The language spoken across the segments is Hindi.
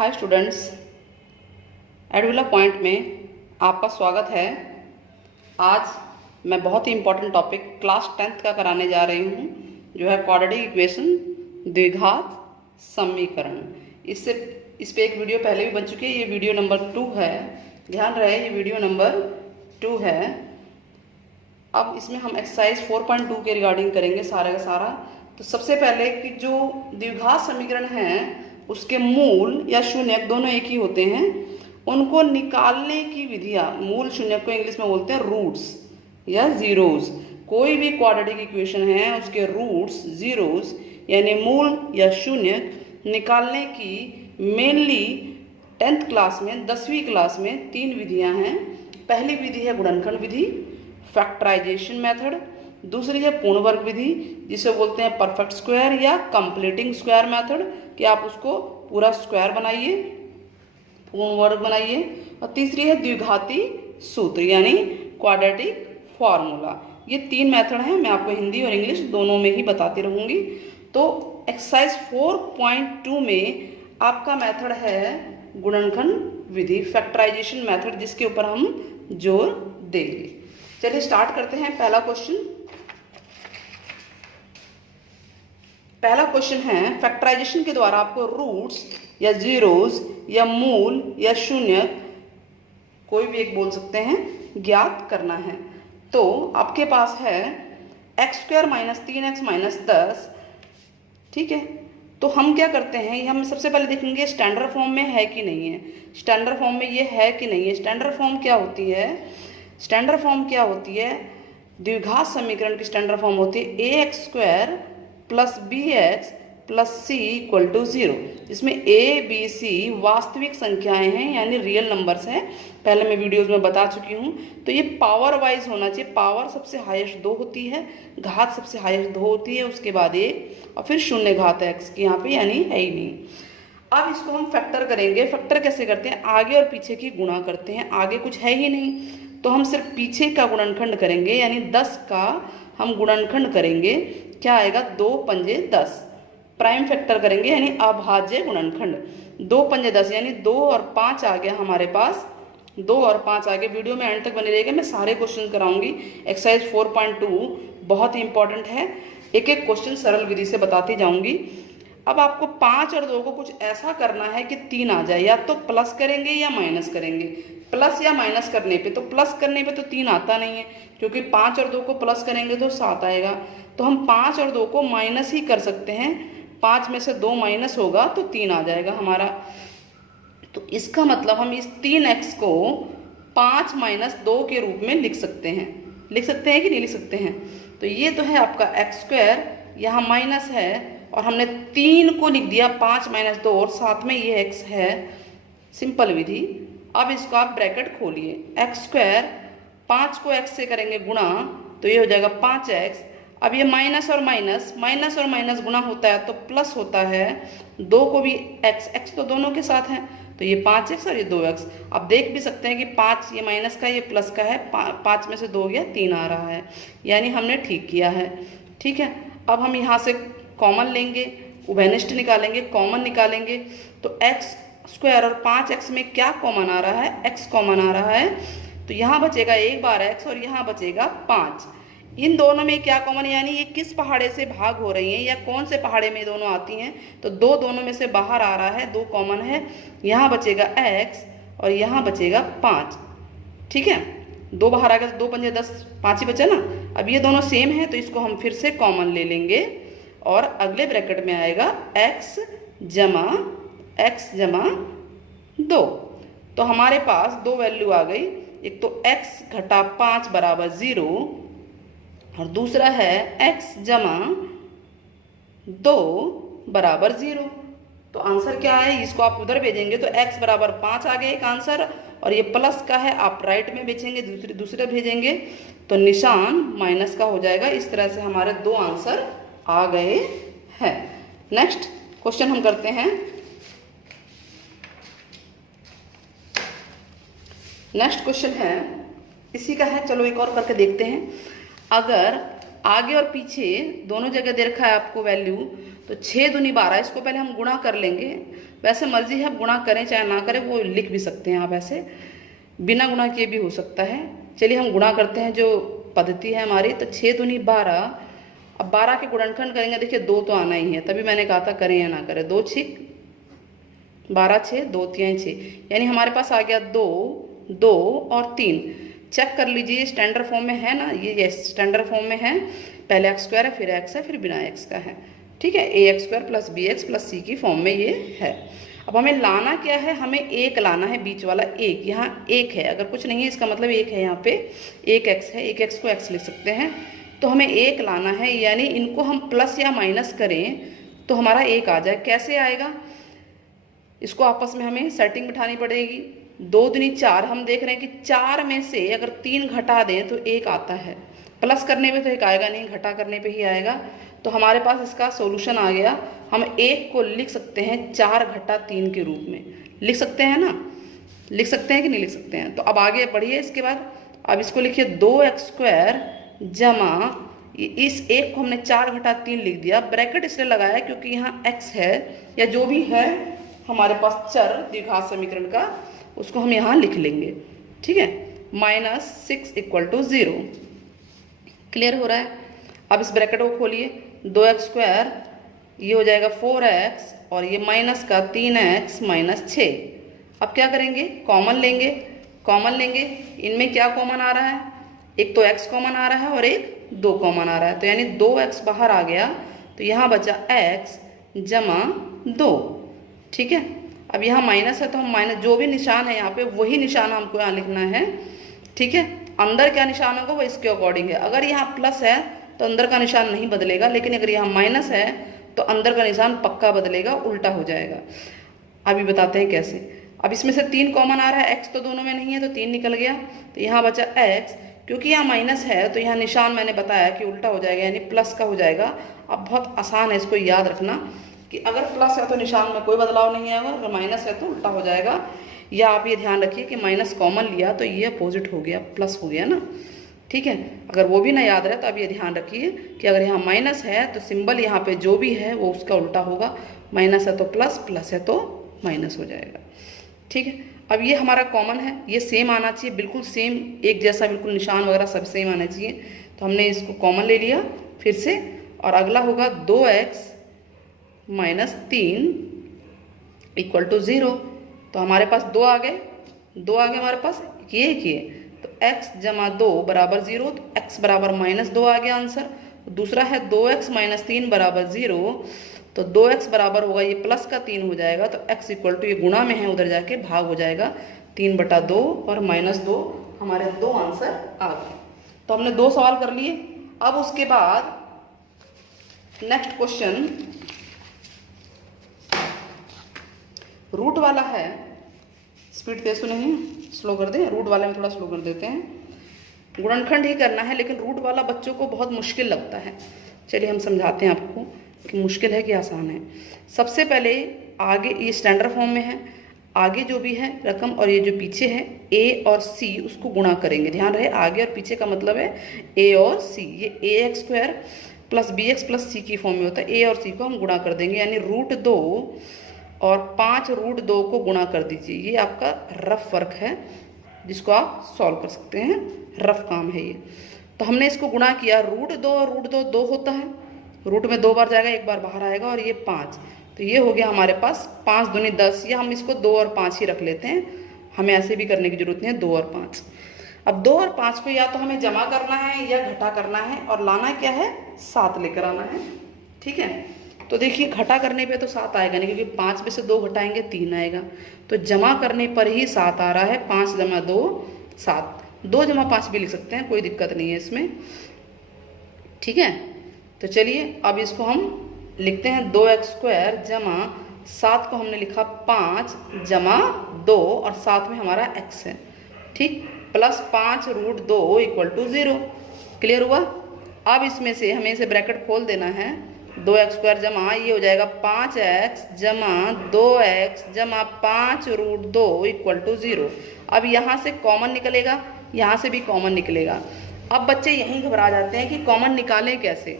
हाय स्टूडेंट्स, एडविला पॉइंट में आपका स्वागत है। आज मैं बहुत ही इम्पोर्टेंट टॉपिक क्लास 10th का कराने जा रही हूँ, जो है क्वाड्रेटिक इक्वेशन, द्विघात समीकरण। इस पे एक वीडियो पहले भी बन चुकी है, ये वीडियो नंबर 2 है। ध्यान रहे, ये वीडियो नंबर 2 है। अब इसमें हम एक्सरसाइज 4.2 के रिगार्डिंग करेंगे सारा का सारा। तो सबसे पहले कि जो द्विघात समीकरण है उसके मूल या शून्यक दोनों एक ही होते हैं, उनको निकालने की विधियाँ, मूल शून्यक को इंग्लिश में बोलते हैं रूट्स या जीरोज। कोई भी क्वाड्रेटिक इक्वेशन है उसके रूट्स, जीरोज यानी मूल या शून्यक निकालने की मेनली 10th क्लास में, 10वीं क्लास में 3 विधियाँ हैं। पहली विधि है गुणनखंड विधि, फैक्टराइजेशन मेथड। दूसरी है पूर्ण वर्ग विधि, जिसे बोलते हैं परफेक्ट स्क्वायर या कंप्लीटिंग स्क्वायर मेथड, कि आप उसको पूरा स्क्वायर बनाइए, पूर्ण वर्ग बनाइए। और तीसरी है द्विघाती सूत्र यानी क्वाड्रेटिक फॉर्मूला। ये 3 मेथड हैं, मैं आपको हिंदी और इंग्लिश दोनों में ही बताती रहूँगी। तो एक्सरसाइज 4.2 में आपका मेथड है गुणनखंड विधि, फैक्टराइजेशन मेथड, जिसके ऊपर हम जोर देंगे। चलिए स्टार्ट करते हैं। पहला क्वेश्चन है, फैक्टराइजेशन के द्वारा आपको रूट्स या जीरोज या मूल या शून्य, कोई भी एक बोल सकते हैं, ज्ञात करना है। तो आपके पास है x² - 3x - 10। ठीक है, तो हम क्या करते हैं, हम सबसे पहले देखेंगे स्टैंडर्ड फॉर्म में है कि नहीं है। स्टैंडर्ड फॉर्म में ये है कि नहीं है। स्टैंडर्ड फॉर्म क्या होती है, द्विघात समीकरण की स्टैंडर्ड फॉर्म होती है ax² + bx + c = 0, जिसमें a b c वास्तविक संख्याएं हैं यानी रियल नंबर्स हैं। पहले मैं वीडियोस में बता चुकी हूँ। तो ये पावर वाइज होना चाहिए। पावर सबसे हाईएस्ट 2 होती है, घात सबसे हाईएस्ट 2 होती है, उसके बाद 1 और फिर शून्य घात है x की, यहाँ पे यानी है ही नहीं। अब इसको हम फैक्टर करेंगे। फैक्टर कैसे करते हैं, आगे और पीछे की गुणा करते हैं। आगे कुछ है ही नहीं तो हम सिर्फ पीछे का गुणनखंड करेंगे, यानी 10 का हम गुणनखंड करेंगे। क्या आएगा, 2 पंजे 10। प्राइम फैक्टर करेंगे यानी अभाज्य गुणनखंड, 2 पंजे 10 यानी 2 और 5 आ गया हमारे पास। 2 और 5 आ गए। वीडियो में एंड तक बने रहेगा, मैं सारे क्वेश्चन कराऊंगी। एक्सरसाइज 4.2 बहुत ही इंपॉर्टेंट है, एक एक क्वेश्चन सरल विधि से बताती जाऊंगी। अब आपको 5 और 2 को कुछ ऐसा करना है कि 3 आ जाए, या तो प्लस करेंगे या माइनस करेंगे। प्लस या माइनस करने पे, तो प्लस करने पे तो 3 आता नहीं है, क्योंकि 5 और 2 को प्लस करेंगे तो 7 आएगा। तो हम 5 और 2 को माइनस ही कर सकते हैं। 5 में से 2 माइनस होगा तो 3 आ जाएगा हमारा। तो इसका मतलब हम इस 3x को 5 - 2 के रूप में लिख सकते हैं। लिख सकते हैं कि नहीं लिख सकते हैं। तो ये तो है आपका x², यहाँ माइनस है और हमने 3 को लिख दिया 5 - 2 और साथ में ये x है। सिंपल विधि। अब इसको आप ब्रैकेट खोलिए, x², 5 को x से करेंगे गुणा तो ये हो जाएगा 5x। अब ये माइनस और माइनस गुणा होता है तो प्लस होता है। 2 को भी x तो दोनों के साथ है, तो ये 5x और ये 2x। अब देख भी सकते हैं कि 5 ये माइनस का, ये प्लस का है। 5 में से 2 गया, 3 आ रहा है, यानी हमने ठीक किया है। ठीक है, अब हम यहाँ से कॉमन लेंगे, उभयनिष्ठ निकालेंगे, कॉमन निकालेंगे। तो x² और 5x में क्या कॉमन आ रहा है, x कॉमन आ रहा है। तो यहाँ बचेगा एक बार x और यहाँ बचेगा 5। इन दोनों में क्या कॉमन, यानी ये किस पहाड़े से भाग हो रही हैं या कौन से पहाड़े में दोनों आती हैं, तो 2 दोनों में से बाहर आ रहा है, 2 कॉमन है। यहाँ बचेगा x और यहाँ बचेगा 5। ठीक है, 2 बाहर आ गया तो 2 पंजे 10, 5 ही बचा ना। अब ये दोनों सेम है तो इसको हम फिर से कॉमन ले लेंगे और अगले ब्रैकेट में आएगा x जमा 2। तो हमारे पास 2 वैल्यू आ गई, एक तो x घटा 5 बराबर 0 और दूसरा है x जमा 2 बराबर 0। तो आंसर क्या है, इसको आप उधर भेजेंगे तो x बराबर 5 आ गया एक आंसर, और ये प्लस का है आप राइट में भेजेंगे, दूसरे भेजेंगे तो निशान माइनस का हो जाएगा। इस तरह से हमारे 2 आंसर आ गए हैं। नेक्स्ट क्वेश्चन हम करते हैं। नेक्स्ट क्वेश्चन है, इसी का है, चलो एक और करके देखते हैं। अगर आगे और पीछे दोनों जगह दे रखा है आपको वैल्यू, तो 6 दूनी 12, इसको पहले हम गुणा कर लेंगे। वैसे मर्जी है, आप गुणा करें चाहे ना करें, वो लिख भी सकते हैं आप ऐसे, बिना गुणा किए भी हो सकता है। चलिए हम गुणा करते हैं जो पद्धति है हमारी। तो 6 दूनी 12, अब 12 के गुणनखंड करेंगे, देखिए 2 तो आना ही है, तभी मैंने कहा था करें या ना करें। 2 6 12 6 2 3 6, यानी हमारे पास आ गया 2 2 और 3। चेक कर लीजिए स्टैंडर्ड फॉर्म में है ना, ये स्टैंडर्ड फॉर्म में है। पहले एक्स स्क्वायर है, फिर एक्स है, फिर बिना एक्स का है। ठीक है, a x square plus b x plus c की फॉर्म में ये है। अब हमें लाना क्या है, हमें एक लाना है, बीच वाला एक। यहाँ एक है, अगर कुछ नहीं है इसका मतलब एक है। यहाँ पे एक एक्स है, एक एक्स को एक्स लिख सकते हैं। तो हमें एक लाना है, यानी इनको हम प्लस या माइनस करें तो हमारा एक आ जाए। कैसे आएगा, इसको आपस में हमें सेटिंग बिठानी पड़ेगी। 2 दूनी 4, हम देख रहे हैं कि 4 में से अगर 3 घटा दें तो 1 आता है। प्लस करने पे तो 1 आएगा नहीं, घटा करने पे ही आएगा। तो हमारे पास इसका सॉल्यूशन आ गया। हम 1 को लिख सकते हैं 4 घटा 3 के रूप में, लिख सकते हैं ना, लिख सकते हैं कि नहीं लिख सकते हैं। तो अब आगे बढ़िए, इसके बाद अब इसको लिखिए 2x स्क्वायर जमा इस 1 को हमने 4 घटा 3 लिख दिया। ब्रैकेट इसलिए लगाया क्योंकि यहाँ x है या जो भी है हमारे पास चर द्विघात समीकरण का, उसको हम यहाँ लिख लेंगे। ठीक है, -6 = 0। क्लियर हो रहा है। अब इस ब्रैकेट को खोलिए, 2x स्क्वायर ये हो जाएगा 4x और ये माइनस का 3x - 6। अब क्या करेंगे, कॉमन लेंगे। कॉमन लेंगे, इनमें क्या कॉमन आ रहा है, एक तो x कॉमन आ रहा है और एक 2 कॉमन आ रहा है। तो यानी 2x बाहर आ गया, तो यहाँ बचा x जमा 2। ठीक है, अब यहाँ माइनस है तो हम माइनस, जो भी निशान है यहाँ पे वही निशान हमको यहाँ लिखना है। ठीक है, अंदर क्या निशान होगा वो इसके अकॉर्डिंग है। अगर यहाँ प्लस है तो अंदर का निशान नहीं बदलेगा, लेकिन अगर यहाँ माइनस है तो अंदर का निशान पक्का बदलेगा, उल्टा हो जाएगा। अभी बताते हैं कैसे। अब इसमें से 3 कॉमन आ रहा है, x तो दोनों में नहीं है तो 3 निकल गया। तो यहाँ बचा x, क्योंकि यहाँ माइनस है तो यहाँ निशान मैंने बताया कि उल्टा हो जाएगा, यानी प्लस का हो जाएगा। अब बहुत आसान है, इसको याद रखना कि अगर प्लस है तो निशान में कोई बदलाव नहीं आएगा, अगर माइनस है तो उल्टा हो जाएगा। या आप ये ध्यान रखिए कि माइनस कॉमन लिया तो ये अपोजिट हो गया, प्लस हो गया ना। ठीक है, अगर वो भी ना याद रहे तो अब ये ध्यान रखिए कि अगर यहाँ माइनस है तो सिंबल यहाँ पे जो भी है वो उसका उल्टा होगा। माइनस है तो प्लस, प्लस है तो माइनस हो जाएगा। ठीक है, अब ये हमारा कॉमन है, ये सेम आना चाहिए, बिल्कुल सेम, एक जैसा, बिल्कुल निशान वगैरह सब सेम आना चाहिए। तो हमने इसको कॉमन ले लिया फिर से, और अगला होगा 2x - 3 = 0। तो हमारे पास 2 आ गए, 2 आ गए हमारे पास, ये किए तो x जमा 2 = 0, तो x बराबर -2 आ गया आंसर। दूसरा है 2x - 3 = 0, तो 2x बराबर होगा, ये प्लस का 3 हो जाएगा, तो x = ये गुणा में है, उधर जाके भाग हो जाएगा, 3/2 और -2, हमारे 2 आंसर आ गए। तो हमने 2 सवाल कर लिए। अब उसके बाद नेक्स्ट क्वेश्चन रूट वाला है। स्पीड तेज तो नहीं है, स्लो कर दें, रूट वाले में थोड़ा स्लो कर देते हैं। गुणनखंड ही करना है, लेकिन रूट वाला बच्चों को बहुत मुश्किल लगता है। चलिए हम समझाते हैं आपको कि मुश्किल है कि आसान है। सबसे पहले आगे ये स्टैंडर्ड फॉर्म में है, आगे जो भी है रकम और ये जो पीछे है a और c, उसको गुणा करेंगे। ध्यान रहे, आगे और पीछे का मतलब है a और c। ये ax square plus bx plus c की फॉर्म में होता है। a और c को हम गुणा कर देंगे, यानी √2 और 5√2 को गुणा कर दीजिए। ये आपका रफ वर्क है जिसको आप सॉल्व कर सकते हैं, रफ काम है ये। तो हमने इसको गुणा किया, √2 और √2 2 होता है, रूट में 2 बार जाएगा, 1 बार बाहर आएगा, और ये 5। तो ये हो गया हमारे पास 5 दूनी 10, या हम इसको 2 और 5 ही रख लेते हैं, हमें ऐसे भी करने की जरूरत नहीं है, 2 और 5। अब 2 और 5 को या तो हमें जमा करना है या घटा करना है, और लाना क्या है, 7 लेकर आना है। ठीक है, तो देखिए घटा करने पे तो 7 आएगा नहीं, क्योंकि 5 में से 2 घटाएंगे 3 आएगा। तो जमा करने पर ही 7 आ रहा है, 5 जमा 2 7, 2 जमा 5 भी लिख सकते हैं, कोई दिक्कत नहीं है इसमें। ठीक है, तो चलिए अब इसको हम लिखते हैं 2x स्क्वायर जमा 7 को हमने लिखा 5 जमा 2 और 7 में हमारा x है। ठीक, प्लस 5√2 = 0। क्लियर हुआ। अब इसमें से हमें इसे ब्रैकेट खोल देना है, 2x स्क्वायर जमा ये हो जाएगा 5x जमा 2x जमा 5√2 = 0। अब यहाँ से कॉमन निकलेगा, यहाँ से भी कॉमन निकलेगा। अब बच्चे यहीं घबरा जाते हैं कि कॉमन निकालें कैसे।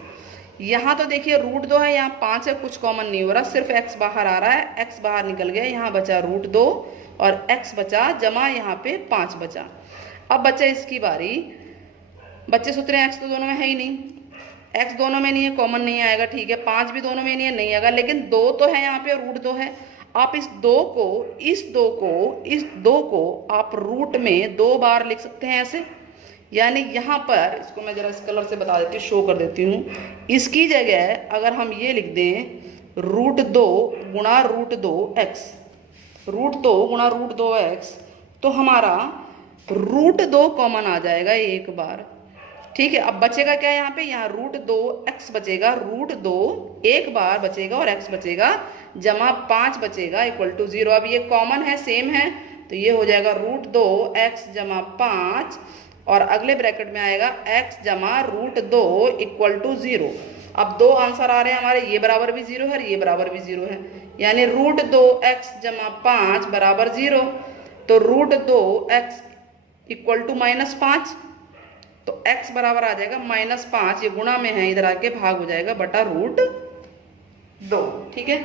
यहाँ तो देखिए √2 है, यहाँ 5 है, कुछ कॉमन नहीं हो रहा, सिर्फ x बाहर आ रहा है, x बाहर निकल गया, यहाँ बचा √2 और x बचा जमा यहाँ पे 5 बचा। अब बच्चा इसकी बारी, बच्चे सोच रहे हैं x तो दोनों में है ही नहीं, x दोनों में नहीं है, कॉमन नहीं आएगा, ठीक है, 5 भी दोनों में नहीं है, नहीं आएगा, लेकिन 2 तो है यहाँ पे, √2 है। आप इस 2 को आप रूट में 2 बार लिख सकते हैं ऐसे, यानी यहाँ पर इसको मैं जरा इस कलर से बता देती हूँ, शो कर देती हूँ। इसकी जगह अगर हम ये लिख दें √2 गुणा √2x, √2 गुणा √2x, तो हमारा √2 कॉमन आ जाएगा एक बार, ठीक है। अब बचेगा क्या यहाँ पे, यहाँ √2x बचेगा, √2 एक बार बचेगा और x बचेगा जमा 5 बचेगा इक्वल टू 0। अब ये कॉमन है, सेम है, तो ये हो जाएगा √2x जमा 5 और अगले ब्रैकेट में आएगा x जमा √2 इक्वल टू 0। अब 2 आंसर आ रहे हैं हमारे, ये बराबर भी 0 है, ये बराबर भी 0 है, यानी √2x जमा 5 बराबर 0। तो √2x इक्वल टू -5, तो x बराबर आ जाएगा -5, ये गुणा में है, इधर आके भाग हो जाएगा बटा √2, ठीक है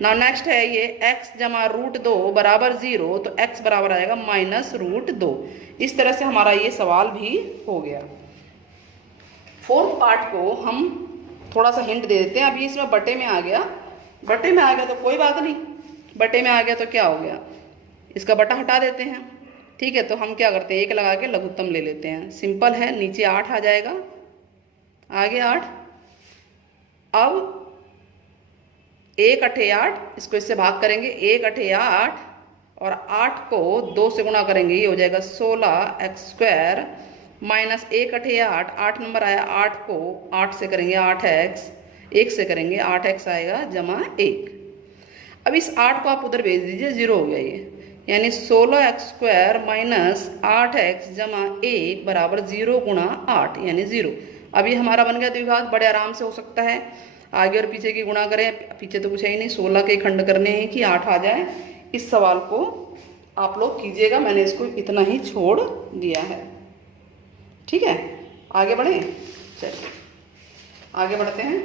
ना। नेक्स्ट है ये x जमा √2 बराबर 0, तो x बराबर आ जाएगा -√2। इस तरह से हमारा ये सवाल भी हो गया। फोर्थ पार्ट को हम थोड़ा सा हिंट दे देते हैं। अभी इसमें बटे में आ गया, बटे में आ गया तो कोई बात नहीं, बटे में आ गया तो क्या हो गया, इसका बटा हटा देते हैं, ठीक है। तो हम क्या करते हैं, 1 लगा के लघुत्तम ले लेते हैं, सिंपल है, नीचे 8 आ जाएगा, आगे 8। अब 1 8 8, इसको इससे भाग करेंगे, 1 8 8 और 8 को 2 से गुणा करेंगे, ये हो जाएगा 16x² माइनस 1 8 8, 8 नंबर आया, 8 को 8 से करेंगे 8x, 1 से करेंगे 8x आएगा जमा 1। अब इस 8 को आप उधर भेज दीजिए, 0 हो गया ये, यानी 16x² माइनस 8x जमा 1 बराबर 0 गुणा 8 यानी 0। अब ये हमारा बन गया द्विघात, बड़े आराम से हो सकता है, आगे और पीछे की गुणा करें, पीछे तो कुछ है ही नहीं, 16 के खंड करने हैं कि 8 आ जाए। इस सवाल को आप लोग कीजिएगा, मैंने इसको इतना ही छोड़ दिया है, ठीक है। आगे बढ़े, चलिए आगे बढ़ते हैं।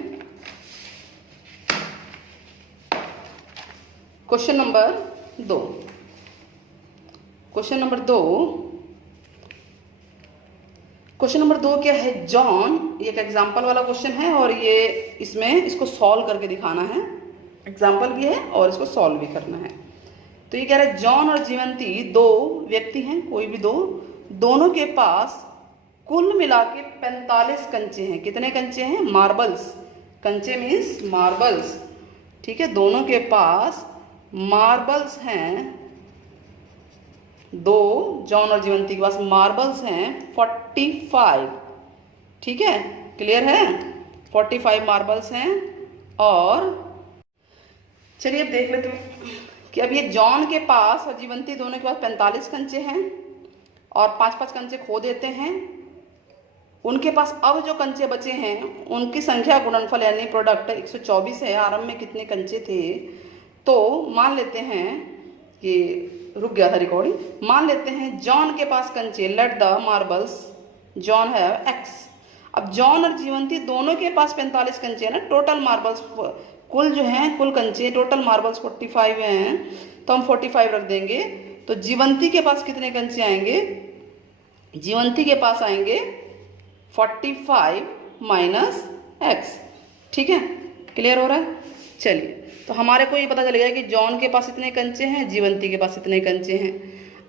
क्वेश्चन नंबर 2, क्वेश्चन नंबर 2 क्या है, जॉन, ये एक एग्जाम्पल वाला क्वेश्चन है और ये इसमें इसको सॉल्व करके दिखाना है, एग्जाम्पल भी है और इसको सॉल्व भी करना है। तो ये कह रहा है जॉन और जीवंती 2 व्यक्ति हैं, कोई भी 2, दोनों के पास कुल मिला के 45 कंचे हैं। कितने कंचे हैं, मार्बल्स, कंचे मीन्स मार्बल्स, ठीक है। दोनों के पास मार्बल्स हैं, 2 जॉन और जीवंती के पास मार्बल्स हैं 45, ठीक है, क्लियर है, 45 मार्बल्स हैं। और चलिए अब देख लेते हैं कि अब ये जॉन के पास और जीवंती दोनों के पास 45 कंचे हैं और 5-5 कंचे खो देते हैं। उनके पास अब जो कंचे बचे हैं उनकी संख्या गुणनफल यानी प्रोडक्ट 124 है। आरंभ में कितने कंचे थे, तो मान लेते हैं, ये रुक गया था रिकॉर्डिंग, मान लेते हैं जॉन के पास कंचे, let the marbles John have x। अब जॉन और जीवंती दोनों के पास 45 कंचे हैं ना, टोटल मार्बल्स कुल जो हैं, कुल कंचे टोटल मार्बल्स 45 हैं, तो हम 45 रख देंगे। तो जीवंती के पास कितने कंचे आएंगे, जीवंती के पास आएंगे 45 माइनस x, ठीक है, क्लियर हो रहा है। चलिए तो हमारे को ये पता चल गया कि जॉन के पास इतने कंचे हैं, जीवंती के पास इतने कंचे हैं।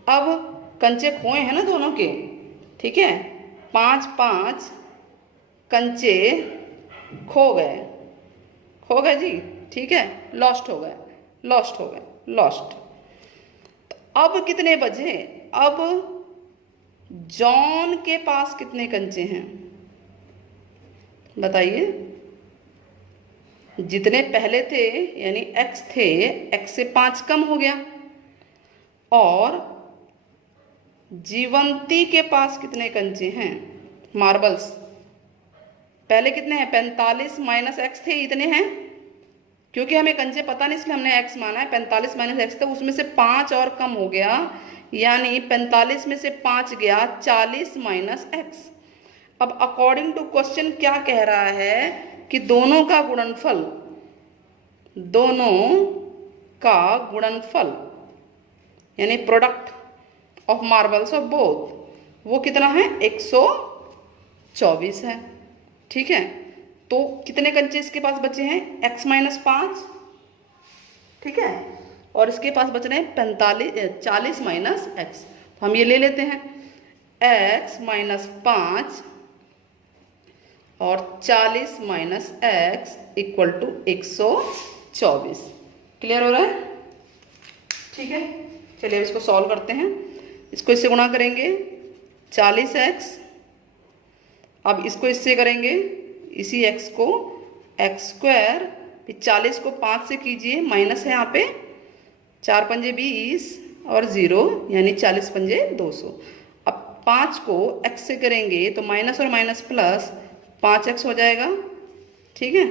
अब कंचे खोए हैं ना दोनों के, ठीक है, 5-5 कंचे खो गए जी, ठीक है, लॉस्ट हो गए। तो अब कितने बचे, अब जॉन के पास कितने कंचे हैं बताइए, जितने पहले थे यानी x थे, x से 5 कम हो गया। और जीवंती के पास कितने कंचे हैं, मार्बल्स, पहले कितने हैं, 45 माइनस x थे, इतने हैं, क्योंकि हमें कंचे पता नहीं इसलिए हमने x माना है। 45 माइनस x था, उसमें से 5 और कम हो गया, यानी 45 में से 5 गया, 40 माइनस x। अब अकॉर्डिंग टू क्वेश्चन क्या कह रहा है कि दोनों का गुणनफल, दोनों का गुणनफल यानी product of marbles of both, वो कितना है 124 है। ठीक है, तो कितने कंचे इसके पास बचे हैं x माइनस 5, ठीक है, और इसके पास बच रहे हैं 40 माइनस एक्स। तो हम ये ले लेते हैं x माइनस 5 और 40 minus x equal to 124। Clear हो रहा है? ठीक है, चलिए इसको सॉल्व करते हैं। इसको इससे गुणा करेंगे 40x, अब इसको इससे करेंगे इसी x को एक्स स्क्वायर, फिर 40 को 5 से कीजिए, माइनस है यहाँ पे, 4 पंजे 20 और 0 यानी 40 पंजे 200। अब 5 को x से करेंगे तो माइनस और माइनस प्लस 5x हो जाएगा। ठीक है,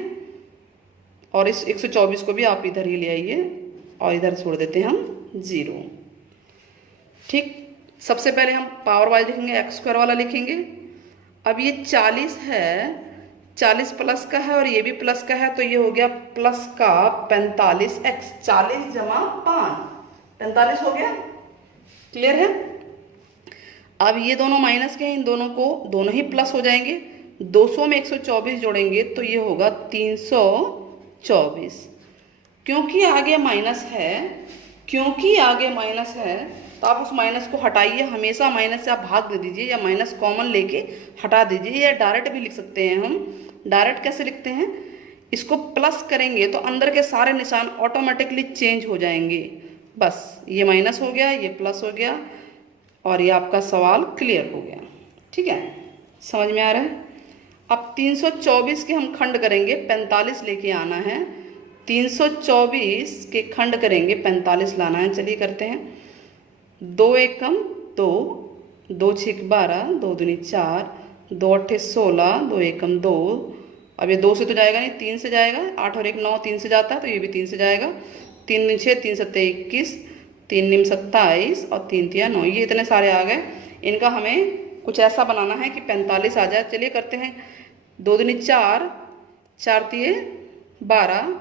और इस 124 को भी आप इधर ही ले आइए और इधर छोड़ देते हैं हम 0। ठीक, सबसे पहले हम पावर वाइज लिखेंगे, एक्स स्क्वायर वाला लिखेंगे। अब ये 40 है, 40 प्लस का है और ये भी प्लस का है, तो ये हो गया प्लस का 45x, 40 जमा 5 45 हो गया। क्लियर है? अब ये दोनों माइनस के हैं, इन दोनों को दोनों ही प्लस हो जाएंगे। 200 में 124 जोड़ेंगे तो ये होगा 324। क्योंकि आगे माइनस है, क्योंकि आगे माइनस है तो आप उस माइनस को हटाइए। हमेशा माइनस से आप भाग दे दीजिए या माइनस कॉमन लेके हटा दीजिए, या डायरेक्ट भी लिख सकते हैं। हम डायरेक्ट कैसे लिखते हैं, इसको प्लस करेंगे तो अंदर के सारे निशान ऑटोमेटिकली चेंज हो जाएंगे। बस ये माइनस हो गया, ये प्लस हो गया और ये आपका सवाल क्लियर हो गया। ठीक है, समझ में आ रहा है? अब 324 के हम खंड करेंगे, 45 लेके आना है। 324 के खंड करेंगे, 45 लाना है। चलिए करते हैं। 2 एकम 2, 2 छीक 12, 2 दूनी 4, 2 अट्ठे 16, 2 एकम 2। अब ये 2 से तो जाएगा नहीं, 3 से जाएगा। 8 और 1 9, 3 से जाता है तो ये भी 3 से जाएगा। 3 दूनी 6, 3 सत्ते 21, 3 निम 27 और 3 तिया 9। ये इतने सारे आ गए। इनका हमें कुछ ऐसा बनाना है कि 45 आ जाए। चलिए करते हैं। 2 दूनी 4, 4 तिये 12,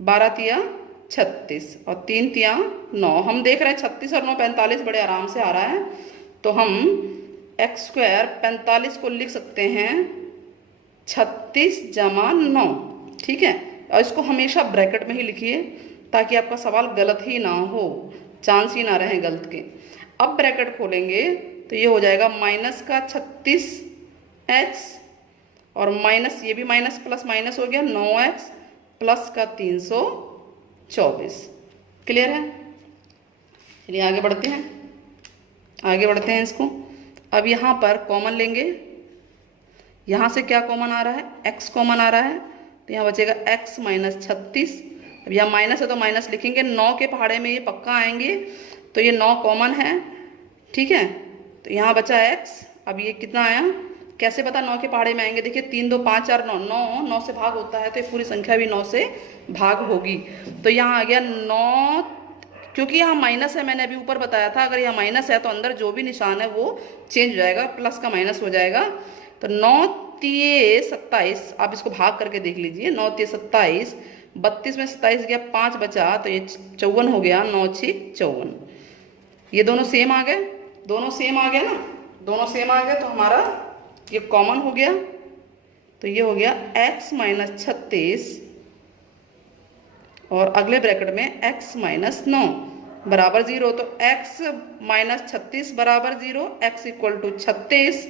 12 तिया 36 और 3 तिया 9। हम देख रहे हैं 36 और 9 45 बड़े आराम से आ रहा है। तो हम एक्स स्क्वायर 45 को लिख सकते हैं 36 जमा 9। ठीक है, और इसको हमेशा ब्रैकेट में ही लिखिए ताकि आपका सवाल गलत ही ना हो, चांस ही ना रहे गलत के। अब ब्रैकेट खोलेंगे तो ये हो जाएगा माइनस का 36x और माइनस, ये भी माइनस प्लस माइनस हो गया 9x प्लस का 324। क्लियर है? चलिए आगे बढ़ते हैं, आगे बढ़ते हैं इसको। अब यहाँ पर कॉमन लेंगे। यहाँ से क्या कॉमन आ रहा है, x कॉमन आ रहा है, तो यहाँ बचेगा x माइनस 36। अब यहाँ माइनस है तो माइनस लिखेंगे, 9 के पहाड़े में ये पक्का आएंगे, तो ये 9 कॉमन है। ठीक है, तो यहाँ बचा x। अब ये कितना आया, कैसे पता 9 के पहाड़े में आएंगे, देखिए 3 2 5 4 9, 9 से भाग होता है तो ये पूरी संख्या भी 9 से भाग होगी। तो यहाँ आ गया 9, क्योंकि यहाँ माइनस है, मैंने अभी ऊपर बताया था, अगर यहाँ माइनस है तो अंदर जो भी निशान है वो चेंज हो जाएगा, प्लस का माइनस हो जाएगा। तो 9 तिये 27, आप इसको भाग करके देख लीजिए। 9 तिये 27, 32 में 27 गया, 5 बचा तो ये 54 हो गया। 9 छीक 54। ये दोनों सेम आ गए, दोनों सेम आ गए ना, दोनों सेम आ गए तो हमारा ये कॉमन हो गया। तो ये हो गया x माइनस 36 और अगले ब्रैकेट में x माइनस 9 बराबर 0। तो x माइनस 36 बराबर 0, x इक्वल टू 36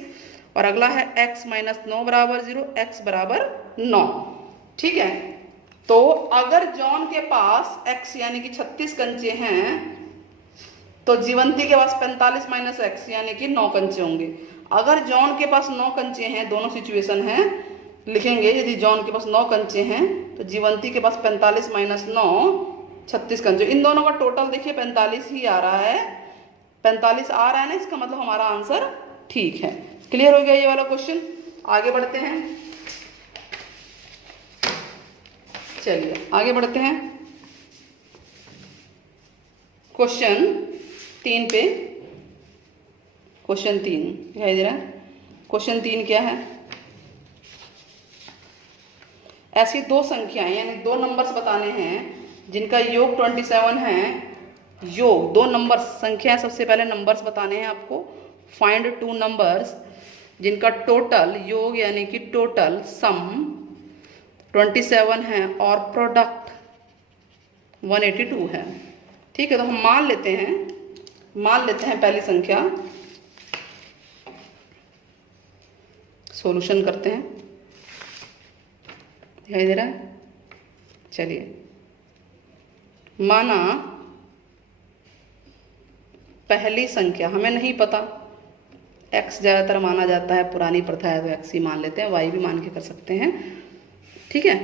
और अगला है x माइनस 9 बराबर 0, x बराबर 9। ठीक है, तो अगर जॉन के पास x यानी कि 36 कंचे हैं तो जीवंती के पास 45 माइनस एक्स यानी कि 9 कंचे होंगे। अगर जॉन के पास 9 कंचे हैं, दोनों सिचुएशन हैं, लिखेंगे यदि जॉन के पास 9 कंचे हैं तो जीवंती के पास 45 माइनस 9 36 कंचे। इन दोनों का टोटल देखिए 45 ही आ रहा है, 45 आ रहा है ना, इसका मतलब हमारा आंसर ठीक है। क्लियर हो गया ये वाला क्वेश्चन? आगे बढ़ते हैं, चलिए आगे बढ़ते हैं क्वेश्चन 3 पे। क्वेश्चन 3 दिखाई दे रहा है। क्वेश्चन 3 क्या है, ऐसी दो संख्याएं यानी दो नंबर्स बताने हैं जिनका योग 27 है। योग दो नंबर्स संख्या, सबसे पहले नंबर्स बताने हैं आपको। फाइंड टू नंबर्स जिनका टोटल योग यानी कि टोटल सम 27 है और प्रोडक्ट 182 है। ठीक है, तो हम मान लेते हैं पहली संख्या, सॉल्यूशन करते हैं। दिखाई दे रहा है? चलिए, माना पहली संख्या हमें नहीं पता, x ज़्यादातर माना जाता है, पुरानी प्रथा है तो x ही मान लेते हैं, y भी मान के कर सकते हैं। ठीक है,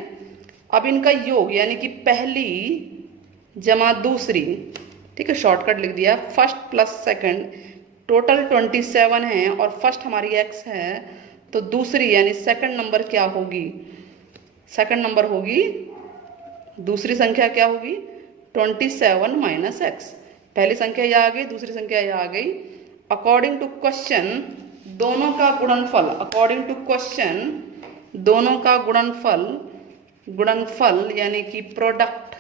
अब इनका योग यानी कि पहली जमा दूसरी, ठीक है, शॉर्टकट लिख दिया, फर्स्ट प्लस सेकंड, टोटल 27 है और फर्स्ट हमारी x है, तो दूसरी यानी सेकंड नंबर क्या होगी, सेकंड नंबर होगी, दूसरी संख्या क्या होगी 27 माइनस x। पहली संख्या यह आ गई, दूसरी संख्या यह आ गई। अकॉर्डिंग टू क्वेश्चन दोनों का गुणनफल, अकॉर्डिंग टू क्वेश्चन दोनों का गुणनफल यानी कि प्रोडक्ट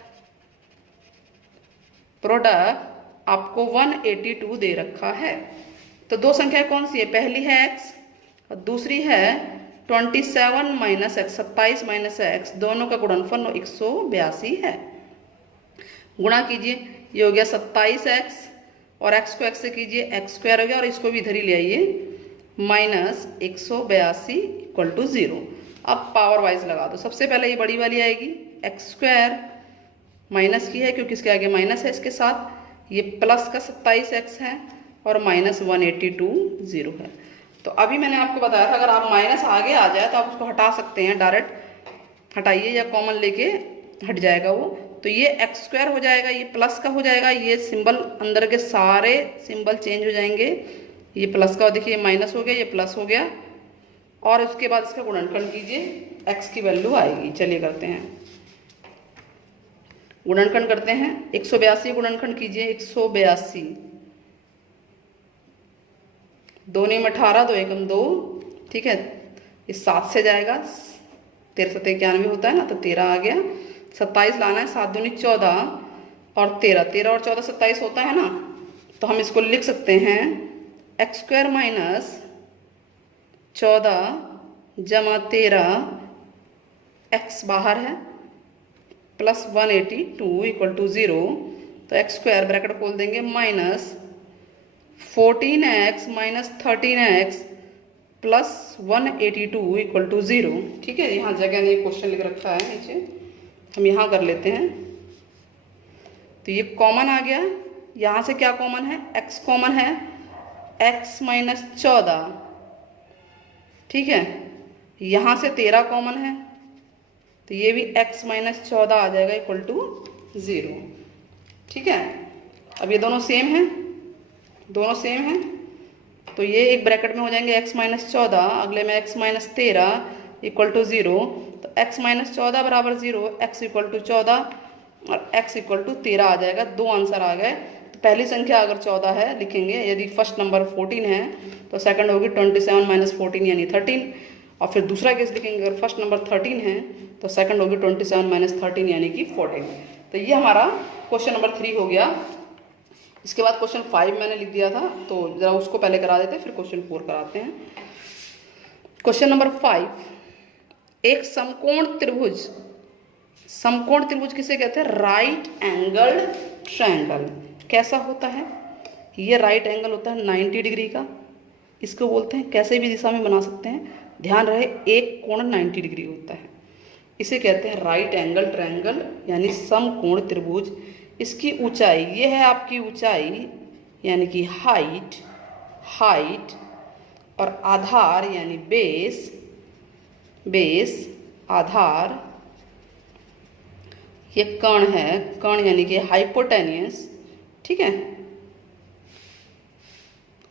आपको 182 दे रखा है। तो दो संख्या कौन सी है, पहली है x और दूसरी है 27 माइनस एक्स, 27 माइनस एक्स, दोनों का गुणनफल 182 है। गुणा कीजिए, ये हो गया 27x और x को x से कीजिए, x स्क्वायर हो गया और इसको भी इधर ही ले आइए, माइनस 182 इक्वल टू 0। अब पावर वाइज लगा दो, सबसे पहले ये बड़ी वाली आएगी, एक्स स्क्वायर माइनस की है क्योंकि इसके आगे माइनस है, इसके साथ ये प्लस का 27x है और माइनस 182 0 है। तो अभी मैंने आपको बताया था अगर आप माइनस आगे आ जाए तो आप उसको हटा सकते हैं, डायरेक्ट हटाइए या कॉमन लेके हट जाएगा वो, तो ये एक्स स्क्वायर हो जाएगा, ये प्लस का हो जाएगा, ये सिंबल अंदर के सारे सिंबल चेंज हो जाएंगे, ये प्लस का देखिए माइनस हो गया, ये प्लस हो गया, और उसके बाद इसका गुणनखंड कीजिए, एक्स की वैल्यू आएगी। चलिए करते हैं गुणनखंड करते हैं, 182 गुणनखंड कीजिए, 182, 2 में 18, 2 एकम 2, ठीक है, इस 7 से जाएगा, 13 7 91 होता है ना, तो 13 आ गया, 27 लाना है, 7 दूनी 14 और 13, 13 और 14 27 होता है ना, तो हम इसको लिख सकते हैं एक्स स्क्वायर माइनस 14 जमा 13, एक्स बाहर है, प्लस 182 इक्वल टू 0, तो एक्स स्क्वायर ब्रैकेट खोल देंगे minus 14x minus 13x plus 182 equal to 0। ठीक है, यहाँ जगह नहीं, क्वेश्चन लिख रखा है नीचे, हम यहाँ कर लेते हैं। तो ये कॉमन आ गया, यहाँ से क्या कॉमन है, x कॉमन है, x माइनस 14, ठीक है, यहाँ से 13 कॉमन है, तो ये भी x माइनस 14 आ जाएगा इक्वल टू 0। ठीक है, अब ये दोनों सेम हैं, दोनों सेम हैं, तो ये एक ब्रैकेट में हो जाएंगे x माइनस 14, अगले में x माइनस 13 इक्वल टू 0, तो x माइनस 14 बराबर 0, x इक्वल टू 14 और x इक्वल टू 13 आ जाएगा। दो आंसर आ गए। तो पहली संख्या अगर 14 है लिखेंगे, यदि फर्स्ट नंबर 14 है तो सेकंड होगी 27 माइनस 14 यानी 13, और फिर दूसरा केस लिखेंगे अगर फर्स्ट नंबर 13 है तो सेकंड होगी 27 माइनस 13 यानी कि 14। तो ये हमारा क्वेश्चन नंबर 3 हो गया। इसके बाद क्वेश्चन 5 मैंने लिख दिया था, तो ज़रा उसको पहले करा देते हैं, फिर क्वेश्चन 4 कराते हैं। क्वेश्चन नंबर 5, एक समकोण त्रिभुज, समकोण त्रिभुज किसे कहते हैं, राइट एंगल ट्रायंगल। कैसा होता है, ये राइट एंगल होता है 90 डिग्री का, इसको बोलते हैं, कैसे भी दिशा में बना सकते हैं, ध्यान रहे एक कोण 90 डिग्री होता है, इसे कहते हैं राइट एंगल ट्रायंगल यानी समकोण त्रिभुज। इसकी ऊंचाई, ये है आपकी ऊंचाई यानी कि हाइट, हाइट, और आधार यानी बेस, बेस आधार, ये कर्ण है, कर्ण यानी कि हाइपोटेनियस। ठीक है,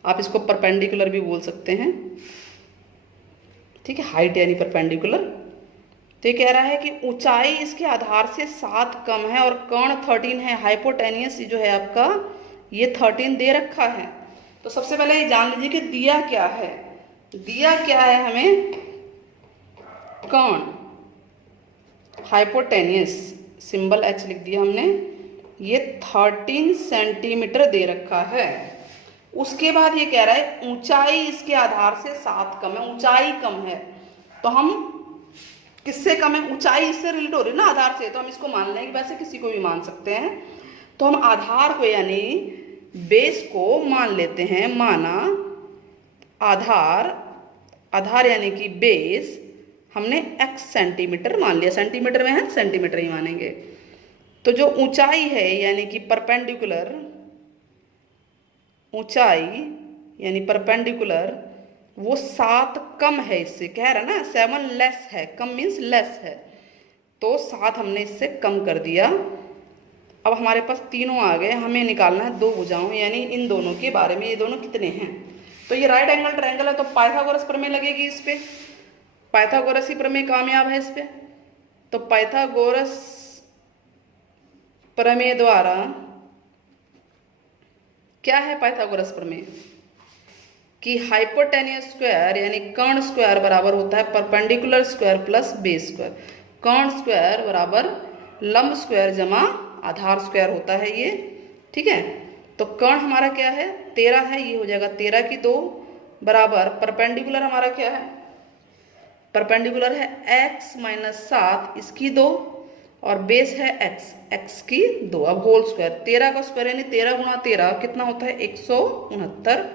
आप इसको परपेंडिकुलर भी बोल सकते हैं। ठीक है, हाइट यानी परपेंडिकुलर। तो ये कह रहा है कि ऊंचाई इसके आधार से 7 कम है और कर्ण 13 है, हाइपोटेनियस जो है आपका ये 13 दे रखा है। तो सबसे पहले ये जान लीजिए कि दिया क्या है, दिया क्या है हमें, कर्ण हाइपोटेनियस, सिंबल एच लिख दिया हमने, ये 13 सेंटीमीटर दे रखा है। उसके बाद ये कह रहा है ऊंचाई इसके आधार से 7 कम है, ऊंचाई कम है। तो हम किससे कम है, ऊंचाई इससे रिलेट हो रही है ना आधार से, तो हम इसको मान लेंगे, वैसे किसी को भी मान सकते हैं। तो हम आधार को यानी बेस को मान लेते हैं, माना आधार, आधार यानी कि बेस हमने x सेंटीमीटर मान लिया, सेंटीमीटर में है सेंटीमीटर ही मानेंगे। तो जो ऊंचाई है यानी कि परपेंडिकुलर, ऊंचाई यानी परपेंडिकुलर वो 7 कम है इससे, कह रहा ना 7 लेस है, कम मीन्स लेस है, तो 7 हमने इससे कम कर दिया। अब हमारे पास तीनों आ गए, हमें निकालना है दो भुजाओं यानी इन दोनों के बारे में, ये दोनों कितने हैं। तो ये राइट एंगल ट्रायंगल है, तो पाइथागोरस प्रमेय लगेगी इस पे, पाइथागोरस की प्रमेय कामयाब है इस पे। तो पाइथागोरस प्रमेय द्वारा क्या है, पाइथागोरस प्रमेय कि हाइपोटेनियस स्क्वायर यानी कर्ण स्क्वायर बराबर होता है perpendicular square plus base square. कर्ण स्क्वायर बराबर लंब स्क्वायर जमा आधार स्क्वायर होता है ये, ठीक है। तो कर्ण हमारा क्या है 13 है, ये हो जाएगा 13 की 2 बराबर परपेंडिकुलर हमारा क्या है, परपेंडिकुलर है x माइनस 7 इसकी 2 और बेस है x की 2। अब होल स्क्वायर 13 का स्क्वायर यानी 13 गुणा 13 कितना होता है 169।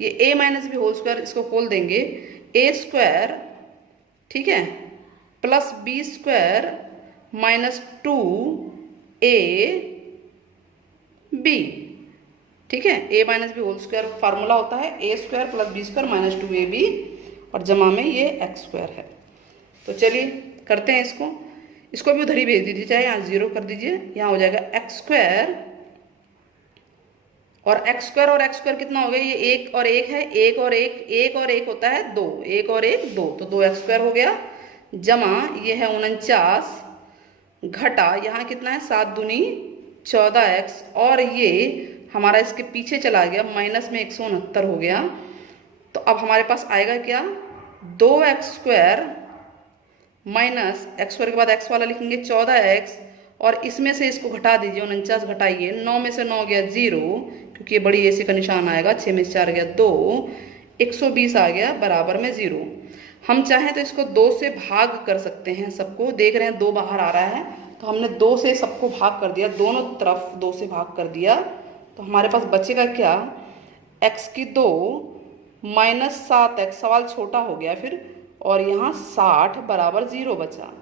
ये a minus b whole square, इसको खोल देंगे, a स्क्वायर ठीक है plus b square minus 2a b, ठीक है। a minus b whole square formula होता है a square plus b square minus 2ab और जमा में ये x स्क्वायर है। तो चलिए करते हैं इसको, इसको भी उधर ही भेज दीजिए, चाहे यहाँ 0 कर दीजिए, यहाँ हो जाएगा x स्क्वायर और x स्क्वायर और x स्क्वायर कितना हो गया, ये 1 और 1 है, 1 और 1, 1 और 1 होता है 2, 1 और 1 2, तो 2x स्क्वायर हो गया जमा ये है 49 घटा यहाँ कितना है 7 दूनी 14x और ये हमारा इसके पीछे चला गया माइनस में 169 हो गया। तो अब हमारे पास आएगा क्या 2x square minus x square के बाद x वाला लिखेंगे 14x और इसमें से इसको घटा दीजिए 49 घटाइए, 9 में से 9 गया 0 क्योंकि ये बड़ी ऐसे का निशान आएगा, 6 में से 4 गया 2, 120 आ गया बराबर में 0। हम चाहें तो इसको 2 से भाग कर सकते हैं सबको, देख रहे हैं 2 बाहर आ रहा है तो हमने 2 से सबको भाग कर दिया, दोनों तरफ 2 से भाग कर दिया। तो हमारे पास बचेगा क्या x की 2 माइनस 7x, सवाल छोटा हो गया फिर, और यहाँ 60 बराबर 0 बचा।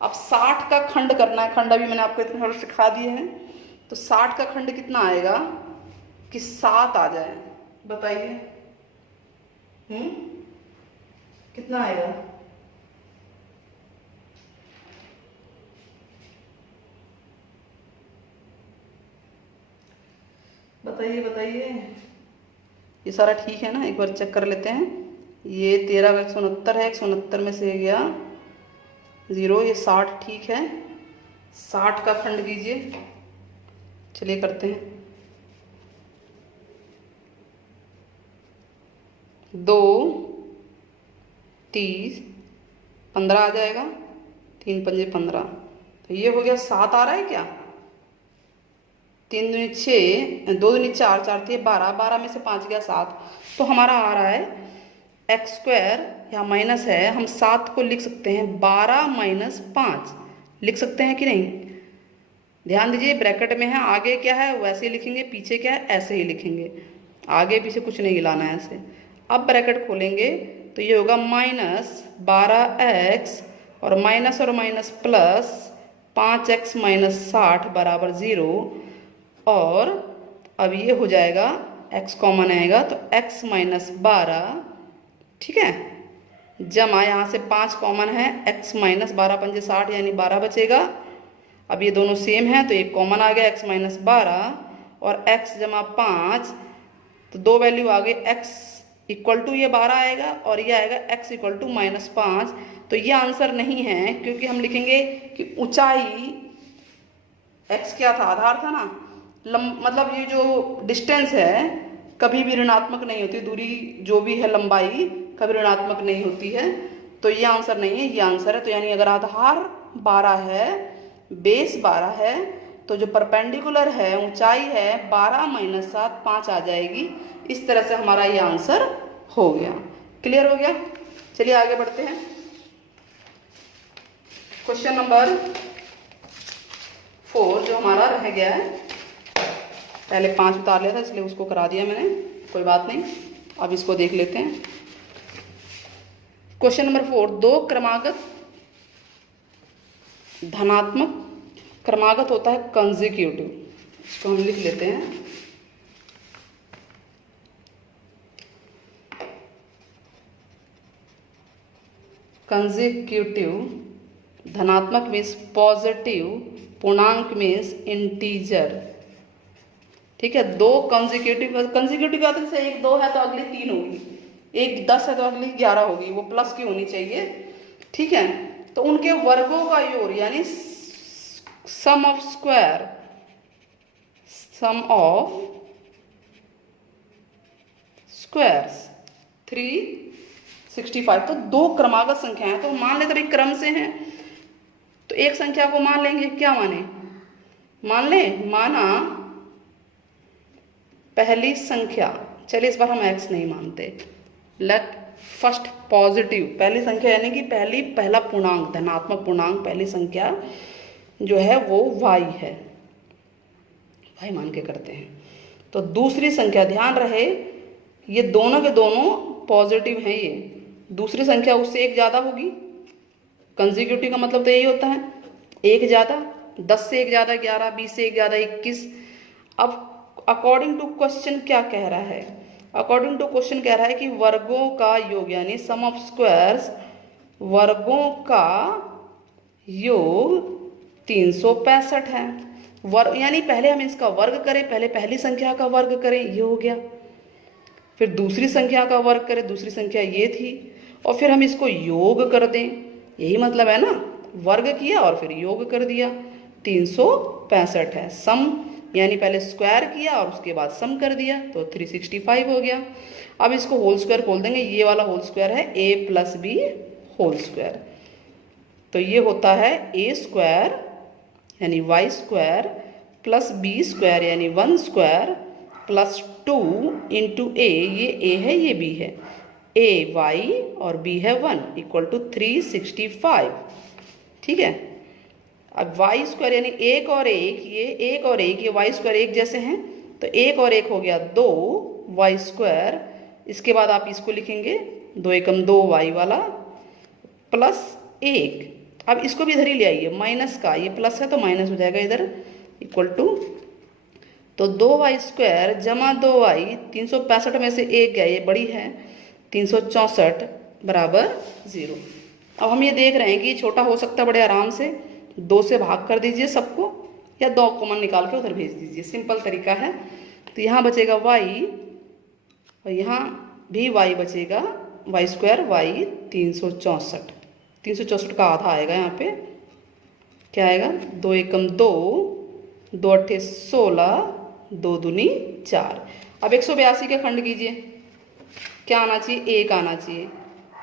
अब 60 का खंड करना है, खंड अभी मैंने आपको इतने थोड़ा सिखा दिए हैं। तो 60 का खंड कितना आएगा कि 7 आ जाए, बताइए कितना आएगा, बताइए बताइए। ये सारा ठीक है ना, एक बार चेक कर लेते हैं। ये 13 का 169 है, 169 में से गया 0, ये 60 ठीक है, 60 का खंड कीजिए, चलिए करते हैं। 2 30 15 आ जाएगा, 3 पंजे 15, तो ये हो गया 7 आ रहा है क्या, 3 दूनी 6, 2 दूनी 4, 4 थी 12, 12 में से 5 गया 7, तो हमारा आ रहा है एक्स स्क्वायर, यहाँ माइनस है, हम 7 को लिख सकते हैं 12 माइनस 5 लिख सकते हैं कि नहीं, ध्यान दीजिए ब्रैकेट में है, आगे क्या है वैसे ही लिखेंगे, पीछे क्या है ऐसे ही लिखेंगे, आगे पीछे कुछ नहीं हिलाना है ऐसे। अब ब्रैकेट खोलेंगे तो ये होगा माइनस 12x और माइनस प्लस 5x माइनस 60 बराबर 0, और अब ये हो जाएगा x कॉमन आएगा तो x माइनस 12, ठीक है, जमा यहाँ से 5 कॉमन है, x माइनस 12 पंजे 60 यानी 12 बचेगा। अब ये दोनों सेम है तो एक कॉमन आ गया x माइनस 12 और x जमा 5, तो 2 वैल्यू आ गई, x इक्वल टू ये 12 आएगा और ये आएगा x इक्वल टू माइनस 5। तो ये आंसर नहीं है क्योंकि हम लिखेंगे कि ऊंचाई x क्या था, आधार था ना, मतलब ये जो डिस्टेंस है कभी भी ऋणात्मक नहीं होती, दूरी जो भी है लंबाई कभी ऋणात्मक नहीं होती है, तो ये आंसर नहीं है, ये आंसर है। तो यानी अगर आधार 12 है, बेस 12 है, तो जो परपेंडिकुलर है, ऊंचाई है 12 - 7 5 आ जाएगी। इस तरह से हमारा ये आंसर हो गया। क्लियर हो गया? चलिए आगे बढ़ते हैं। क्वेश्चन नंबर 4 जो हमारा रह गया है, पहले 5 उतार लिया था इसलिए उसको करा दिया मैंने, कोई बात नहीं। अब इसको देख लेते हैं। क्वेश्चन नंबर 4, 2 क्रमागत धनात्मक क्रमागत होता है कंसेक्यूटिव। इसको हम लिख लेते हैं। कंसेक्यूटिव धनात्मक मीन्स पॉजिटिव, पूर्णांक मीन्स इंटीजर। ठीक है, 2 कंसेक्यूटिव का तो जैसे 1 2 है तो अगली 3 होगी, 1 10 है तो अगली 11 होगी, वो प्लस की होनी चाहिए। ठीक है, तो उनके वर्गों का योग यानी sum of square, sum of squares 365। तो 2 क्रमागत संख्या है, तो मान लेते हैं क्रम से हैं, तो एक संख्या को मान लेंगे। क्या माने? मान लें, माना पहली संख्या, चलिए इस बार हम x नहीं मानते, लेट फर्स्ट पॉजिटिव पहली संख्या यानी कि पहला पूर्णांक, धनात्मक पूर्णांक पहली संख्या जो है वो y है, y मान के करते हैं। तो दूसरी संख्या, ध्यान रहे ये दोनों के दोनों पॉजिटिव हैं, ये दूसरी संख्या उससे 1 ज़्यादा होगी। कंसेक्यूटिव का मतलब तो यही होता है, 1 ज़्यादा, 10 से 1 ज़्यादा 11, 20 से 1 ज़्यादा 21। अब अकॉर्डिंग टू क्वेश्चन क्या कह रहा है? अकॉर्डिंग टू क्वेश्चन कह रहा है कि वर्गों का योग यानी सम ऑफ स्क्वायर्स, वर्गों का योग 365 है। वर्ग यानी पहले हम इसका वर्ग करें, पहले पहली संख्या का वर्ग करें, ये हो गया, फिर दूसरी संख्या का वर्ग करें, दूसरी संख्या ये थी, और फिर हम इसको योग कर दें। यही मतलब है ना, वर्ग किया और फिर योग कर दिया, 365 है। सम यानी पहले स्क्वायर किया और उसके बाद सम कर दिया, तो 365 हो गया। अब इसको होल स्क्वायर खोल देंगे, ये वाला होल स्क्वायर है a + b होल स्क्वायर, तो ये होता है a स्क्वायर यानी y square plus b square यानी 1 स्क्वायर प्लस 2 इंटू a, ये a है ये b है, a y और b है 1 इक्वल टू 365। ठीक है, अब y स्क्वायर यानी 1 और 1, ये 1 और 1, ये y स्क्वायर एक जैसे हैं, तो 1 और 1 हो गया 2 y स्क्वायर। इसके बाद आप इसको लिखेंगे 2 एकम 2 y वाला प्लस 1। अब इसको भी इधर ही ले आइए, माइनस का, ये प्लस है तो माइनस हो जाएगा इधर, इक्वल टू, तो 2y स्क्वायर जमा 2y, 365 में से 1 गया, ये बड़ी है, 364 बराबर 0। अब हम ये देख रहे हैं कि छोटा हो सकता है बड़े आराम से, 2 से भाग कर दीजिए सबको, या 2 कॉमन निकाल के उधर भेज दीजिए, सिंपल तरीका है। तो यहाँ बचेगा y और यहाँ भी y बचेगा, y स्क्वायर y 364 का आधा आएगा यहाँ पे, क्या आएगा 2 एकम 2, 2 अट्ठे 16, 2 दूनी 4। अब 182 के खंड कीजिए, क्या आना चाहिए? 1 आना चाहिए,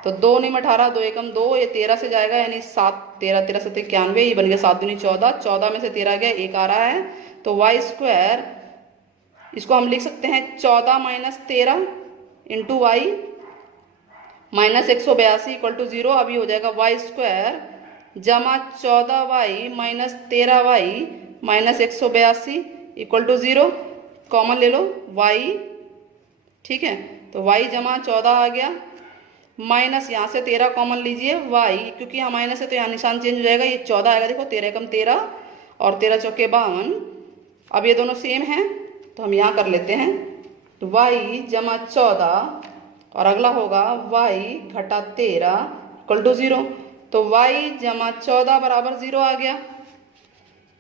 तो 2 नहीं 18, 2 एकम 2, ये 13 से जाएगा यानी 7, 13 13 7 91, ये बन गया 7 दूनी 14, 14 में से 13 गया 1 आ रहा है, तो y स्क्वायर इसको हम लिख सकते हैं 14 - 13 into y minus 182 equal to 0। अभी हो जाएगा y स्क्वायर जमा 14y minus 13y minus 182 equal to 0, common ले लो y। ठीक है, तो y जमा 14 आ गया, माइनस यहाँ से 13 कॉमन लीजिए y, क्योंकि यहाँ माइनस है तो यहाँ निशान चेंज हो जाएगा, ये 14 आएगा, देखो 13 एकम 13 और 13 चौके 52। अब ये दोनों सेम हैं तो हम यहाँ कर लेते हैं, तो y जमा 14 और अगला होगा y घटा 13 इक्वल टू 0, तो y जमा 14 बराबर 0 आ गया,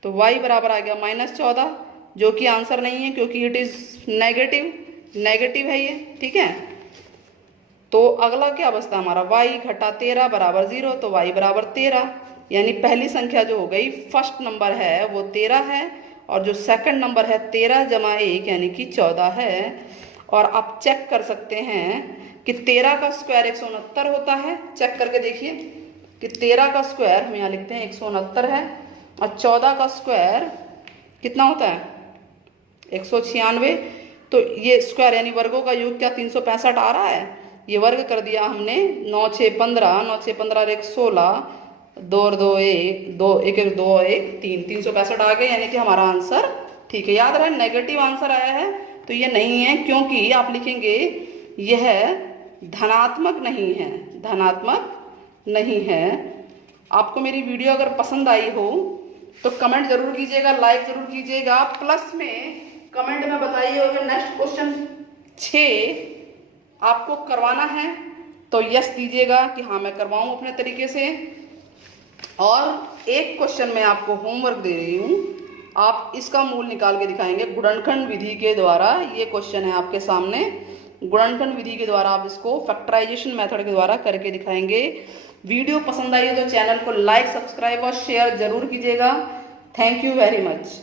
तो y बराबर आ गया -14, जो कि आंसर नहीं है क्योंकि इट इज़ नेगेटिव है ये। ठीक है, तो अगला क्या बचता हमारा, y घटा 13 बराबर 0, तो y बराबर 13, यानी पहली संख्या जो हो गई, फर्स्ट नंबर है वो 13 है, और जो सेकंड नंबर है 13 जमा 1 यानी कि 14 है। और आप चेक कर सकते हैं कि 13 का स्क्वायर 169 होता है। चेक करके देखिए कि 13 का स्क्वायर हम यहाँ लिखते हैं 169 है, और 14 का स्क्वायर कितना होता है 196। तो ये स्क्वायर यानी वर्गों का योग क्या 365 आ रहा है। ये वर्ग कर दिया हमने 9 6 15, 9 6 15 1 16, 2 और 2 1, 2 1 1 2 1 3, 365 आ गए, यानी कि हमारा आंसर ठीक है। याद रहे नेगेटिव आंसर आया है तो ये नहीं है, क्योंकि आप लिखेंगे यह धनात्मक नहीं है, धनात्मक नहीं है। आपको मेरी वीडियो अगर पसंद आई हो तो कमेंट जरूर कीजिएगा, लाइक जरूर कीजिएगा, प्लस में कमेंट में बताइए अगर नेक्स्ट क्वेश्चन 6 आपको करवाना है तो यस दीजिएगा कि हाँ मैं करवाऊँ अपने तरीके से। और एक क्वेश्चन मैं आपको होमवर्क दे रही हूँ, आप इसका मूल निकाल के दिखाएंगे गुणनखंड विधि के द्वारा। ये क्वेश्चन है आपके सामने, गुणनखंड विधि के द्वारा आप इसको फैक्टराइजेशन मेथड के द्वारा करके दिखाएंगे। वीडियो पसंद आई तो चैनल को लाइक, सब्सक्राइब और शेयर जरूर कीजिएगा। Thank you very much.